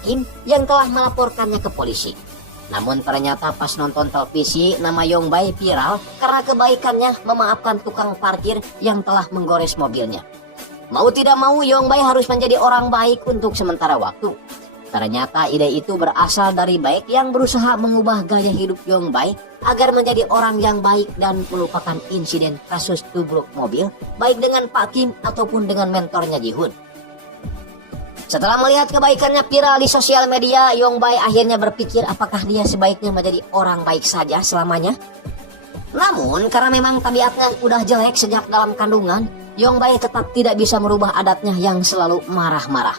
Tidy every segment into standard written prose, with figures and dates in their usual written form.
Pak Kim yang telah melaporkannya ke polisi. Namun ternyata pas nonton televisi, nama Yongbai viral karena kebaikannya memaafkan tukang parkir yang telah menggores mobilnya. Mau tidak mau, Yongbai harus menjadi orang baik untuk sementara waktu. Ternyata ide itu berasal dari Baek yang berusaha mengubah gaya hidup Yongbai agar menjadi orang yang baik dan melupakan insiden kasus tubruk mobil, baik dengan Pak Kim ataupun dengan mentornya Ji-hoon. Setelah melihat kebaikannya viral di sosial media, Yongbai akhirnya berpikir apakah dia sebaiknya menjadi orang baik saja selamanya. Namun karena memang tabiatnya udah jelek sejak dalam kandungan, Yongbai tetap tidak bisa merubah adatnya yang selalu marah-marah.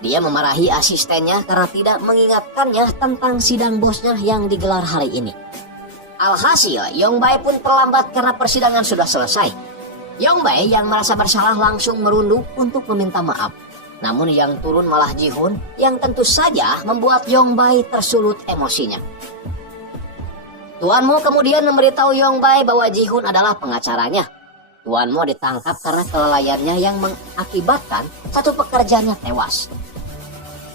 Dia memarahi asistennya karena tidak mengingatkannya tentang sidang bosnya yang digelar hari ini. Alhasil, Yongbai pun terlambat karena persidangan sudah selesai. Yongbai yang merasa bersalah langsung merunduk untuk meminta maaf. Namun yang turun malah Ji-hoon yang tentu saja membuat Yongbai tersulut emosinya. Tuan Mo kemudian memberitahu Yongbai bahwa Ji-hoon adalah pengacaranya. Tuan Mo ditangkap karena kelalaiannya yang mengakibatkan satu pekerjanya tewas.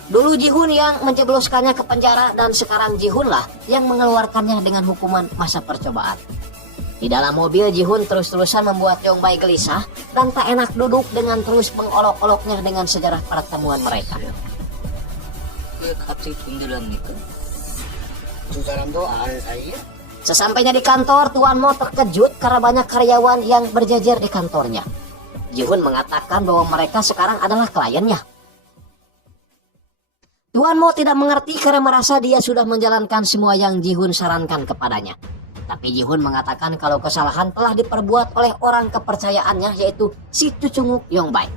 Dulu Ji-hoon yang menjebloskannya ke penjara dan sekarang Ji-hoon lah yang mengeluarkannya dengan hukuman masa percobaan. Di dalam mobil, Ji-hoon terus-terusan membuat Yongbai gelisah dan tak enak duduk dengan terus mengolok-oloknya dengan sejarah pertemuan mereka. Sesampainya di kantor, Tuan Mo terkejut karena banyak karyawan yang berjejer di kantornya. Ji-hoon mengatakan bahwa mereka sekarang adalah kliennya. Tuan Mo tidak mengerti karena merasa dia sudah menjalankan semua yang Ji-hoon sarankan kepadanya. Tapi Ji-hoon mengatakan kalau kesalahan telah diperbuat oleh orang kepercayaannya, yaitu si cucunguk Yongbai.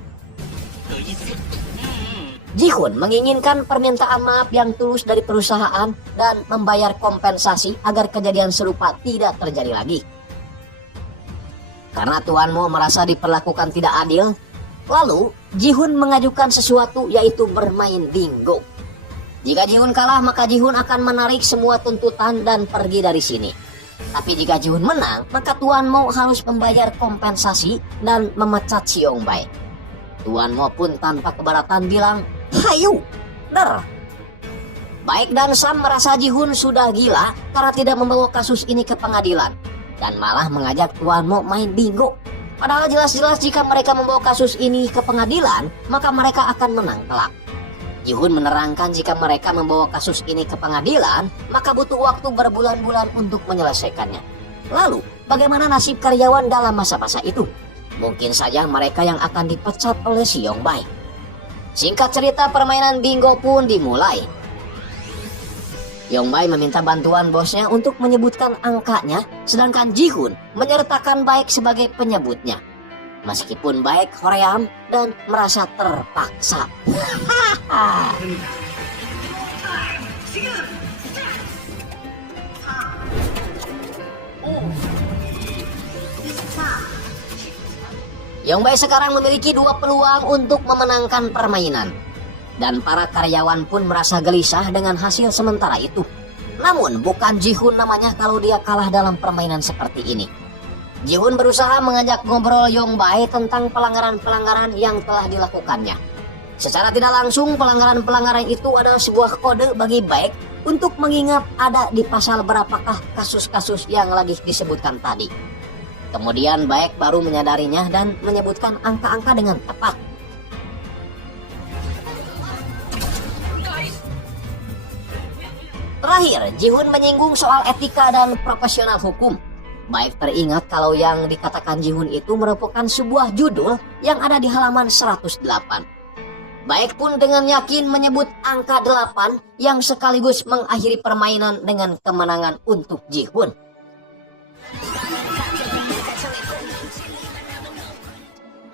Ji-hoon menginginkan permintaan maaf yang tulus dari perusahaan dan membayar kompensasi agar kejadian serupa tidak terjadi lagi. Karena Tuan Mo merasa diperlakukan tidak adil, lalu Ji-hoon mengajukan sesuatu, yaitu bermain bingo. Jika Ji-hoon kalah, maka Ji-hoon akan menarik semua tuntutan dan pergi dari sini. Tapi jika Ji-hoon menang, maka Tuan Mo harus membayar kompensasi dan memecat si Yongbai. Tuan Mo pun tanpa keberatan bilang, "Hayu, der." Baek dan Sam merasa Ji-hoon sudah gila karena tidak membawa kasus ini ke pengadilan dan malah mengajak Tuan Mo main bingo. Padahal jelas-jelas jika mereka membawa kasus ini ke pengadilan, maka mereka akan menang telak. Ji-hoon menerangkan jika mereka membawa kasus ini ke pengadilan, maka butuh waktu berbulan-bulan untuk menyelesaikannya. Lalu, bagaimana nasib karyawan dalam masa-masa itu? Mungkin saja mereka yang akan dipecat oleh si Yongbai. Singkat cerita, permainan bingo pun dimulai. Yongbai meminta bantuan bosnya untuk menyebutkan angkanya, sedangkan Ji-hoon menyertakan Baek sebagai penyebutnya. Meskipun Baek hoream dan merasa terpaksa. Yongbai sekarang memiliki dua peluang untuk memenangkan permainan. Dan para karyawan pun merasa gelisah dengan hasil sementara itu. Namun bukan Ji-hoon namanya kalau dia kalah dalam permainan seperti ini. Ji-hoon berusaha mengajak ngobrol Yongbai tentang pelanggaran-pelanggaran yang telah dilakukannya. Secara tidak langsung, pelanggaran-pelanggaran itu adalah sebuah kode bagi Baek untuk mengingat ada di pasal berapakah kasus-kasus yang lagi disebutkan tadi. Kemudian Baek baru menyadarinya dan menyebutkan angka-angka dengan tepat. Terakhir, Ji-hoon menyinggung soal etika dan profesional hukum. Baek teringat kalau yang dikatakan Ji-hoon itu merupakan sebuah judul yang ada di halaman 108. Baek pun dengan yakin menyebut angka 8 yang sekaligus mengakhiri permainan dengan kemenangan untuk Ji-hoon.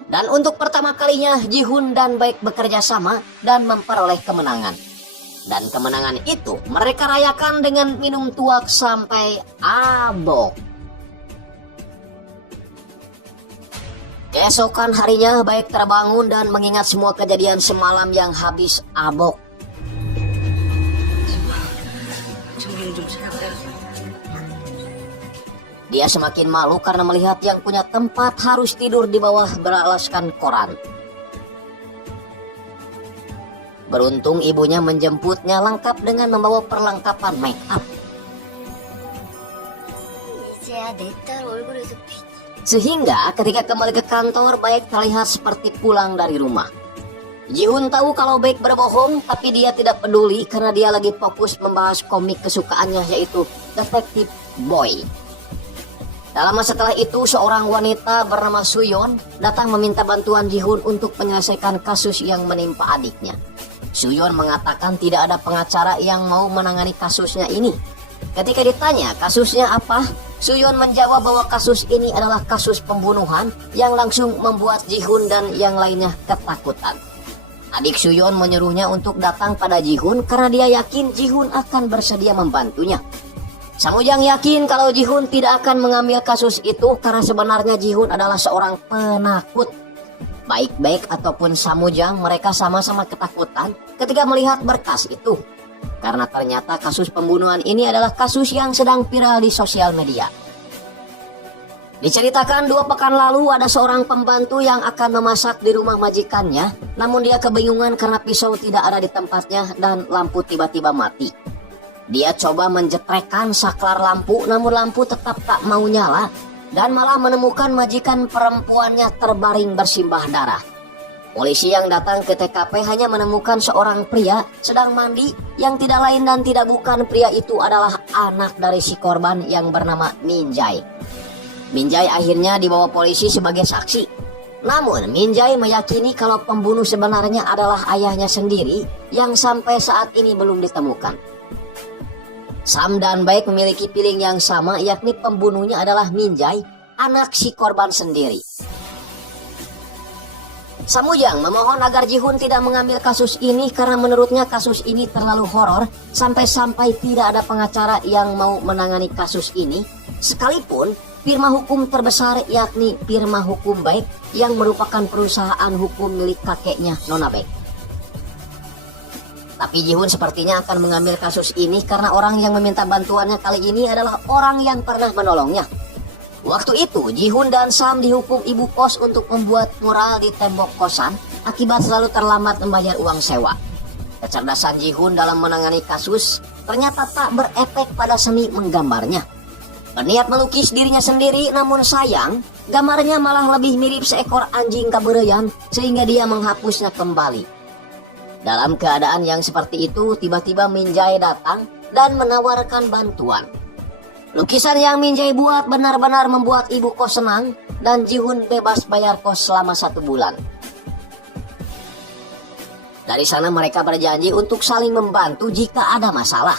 Dan untuk pertama kalinya Ji-hoon dan Baek bekerja sama dan memperoleh kemenangan. Dan kemenangan itu mereka rayakan dengan minum tuak sampai abok. Keesokan harinya Baek terbangun dan mengingat semua kejadian semalam yang habis abok. Dia semakin malu karena melihat yang punya tempat harus tidur di bawah beralaskan koran. Beruntung ibunya menjemputnya lengkap dengan membawa perlengkapan make up. Sehingga ketika kembali ke kantor, Baek terlihat seperti pulang dari rumah. Ji-hoon tahu kalau Baek berbohong, tapi dia tidak peduli karena dia lagi fokus membahas komik kesukaannya, yaitu Detective Boy. Tak lama setelah itu, seorang wanita bernama Suyon datang meminta bantuan Ji-hoon untuk menyelesaikan kasus yang menimpa adiknya. Suyon mengatakan tidak ada pengacara yang mau menangani kasusnya ini. Ketika ditanya kasusnya apa, Suyon menjawab bahwa kasus ini adalah kasus pembunuhan yang langsung membuat Ji-hoon dan yang lainnya ketakutan. Adik Suyon menyuruhnya untuk datang pada Ji-hoon karena dia yakin Ji-hoon akan bersedia membantunya. Samujang yakin kalau Ji-hoon tidak akan mengambil kasus itu karena sebenarnya Ji-hoon adalah seorang penakut. Baik Baek ataupun Samujang, mereka sama-sama ketakutan ketika melihat berkas itu. Karena ternyata kasus pembunuhan ini adalah kasus yang sedang viral di sosial media. Diceritakan 2 pekan lalu ada seorang pembantu yang akan memasak di rumah majikannya, namun dia kebingungan karena pisau tidak ada di tempatnya dan lampu tiba-tiba mati. Dia coba menjetrekan saklar lampu, namun lampu tetap tak mau nyala dan malah menemukan majikan perempuannya terbaring bersimbah darah. Polisi yang datang ke TKP hanya menemukan seorang pria sedang mandi yang tidak lain dan tidak bukan pria itu adalah anak dari si korban yang bernama Min-jae. Min-jae akhirnya dibawa polisi sebagai saksi. Namun Min-jae meyakini kalau pembunuh sebenarnya adalah ayahnya sendiri yang sampai saat ini belum ditemukan. Sam dan Baek memiliki feeling yang sama, yakni pembunuhnya adalah Min-jae, anak si korban sendiri. Samujang memohon agar Ji-hoon tidak mengambil kasus ini karena menurutnya kasus ini terlalu horor sampai-sampai tidak ada pengacara yang mau menangani kasus ini, sekalipun firma hukum terbesar yakni firma hukum Baek yang merupakan perusahaan hukum milik kakeknya Nona Baek. Tapi Ji-hoon sepertinya akan mengambil kasus ini karena orang yang meminta bantuannya kali ini adalah orang yang pernah menolongnya. Waktu itu, Ji-hoon dan Sam dihukum ibu kos untuk membuat mural di tembok kosan akibat selalu terlambat membayar uang sewa. Kecerdasan Ji-hoon dalam menangani kasus ternyata tak berefek pada seni menggambarnya. Berniat melukis dirinya sendiri, namun sayang, gambarnya malah lebih mirip seekor anjing kabereyan sehingga dia menghapusnya kembali. Dalam keadaan yang seperti itu, tiba-tiba Min-jae datang dan menawarkan bantuan. Lukisan yang Min-jae buat benar-benar membuat ibu kos senang dan Ji-hoon bebas bayar kos selama 1 bulan. Dari sana mereka berjanji untuk saling membantu jika ada masalah.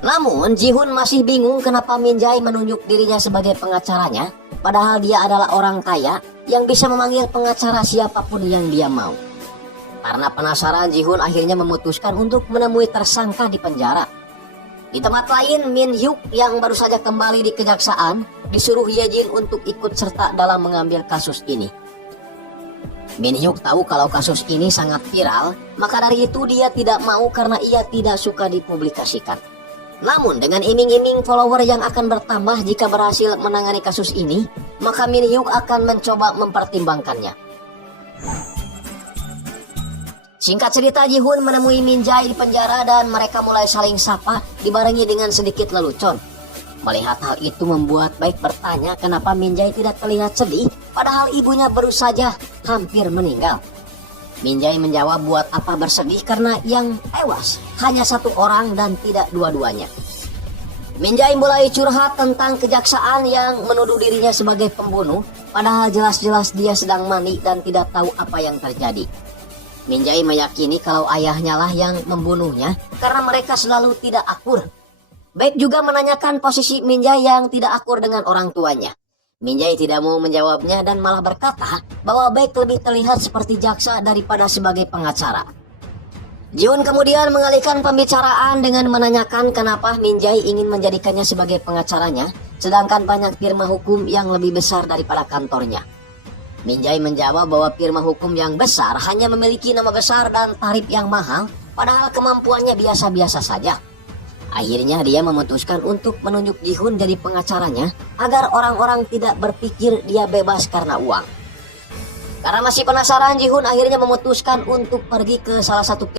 Namun Ji-hoon masih bingung kenapa Min-jae menunjuk dirinya sebagai pengacaranya, padahal dia adalah orang kaya yang bisa memanggil pengacara siapapun yang dia mau. Karena penasaran, Ji-hoon akhirnya memutuskan untuk menemui tersangka di penjara. Di tempat lain, Min-hyuk yang baru saja kembali di kejaksaan disuruh Ye-jin untuk ikut serta dalam mengambil kasus ini. Min-hyuk tahu kalau kasus ini sangat viral, maka dari itu dia tidak mau karena ia tidak suka dipublikasikan. Namun dengan iming-iming follower yang akan bertambah jika berhasil menangani kasus ini, maka Min-hyuk akan mencoba mempertimbangkannya. Singkat cerita, Ji-hoon menemui Min-jae di penjara dan mereka mulai saling sapa dibarengi dengan sedikit lelucon. Melihat hal itu membuat Baek bertanya kenapa Min-jae tidak terlihat sedih padahal ibunya baru saja hampir meninggal. Min-jae menjawab buat apa bersedih karena yang tewas hanya 1 orang dan tidak dua-duanya. Min-jae mulai curhat tentang kejaksaan yang menuduh dirinya sebagai pembunuh padahal jelas-jelas dia sedang mandi dan tidak tahu apa yang terjadi. Min-jae meyakini kalau ayahnya lah yang membunuhnya karena mereka selalu tidak akur. Baek juga menanyakan posisi Min-jae yang tidak akur dengan orang tuanya. Min-jae tidak mau menjawabnya dan malah berkata bahwa Baek lebih terlihat seperti jaksa daripada sebagai pengacara. Ji-hoon kemudian mengalihkan pembicaraan dengan menanyakan kenapa Min-jae ingin menjadikannya sebagai pengacaranya, sedangkan banyak firma hukum yang lebih besar daripada kantornya. Min-jae menjawab bahwa firma hukum yang besar hanya memiliki nama besar dan tarif yang mahal, padahal kemampuannya biasa-biasa saja. Akhirnya dia memutuskan untuk menunjuk Ji-hoon jadi pengacaranya agar orang-orang tidak berpikir dia bebas karena uang. Karena masih penasaran, Jihun akhirnya memutuskan untuk pergi ke salah satu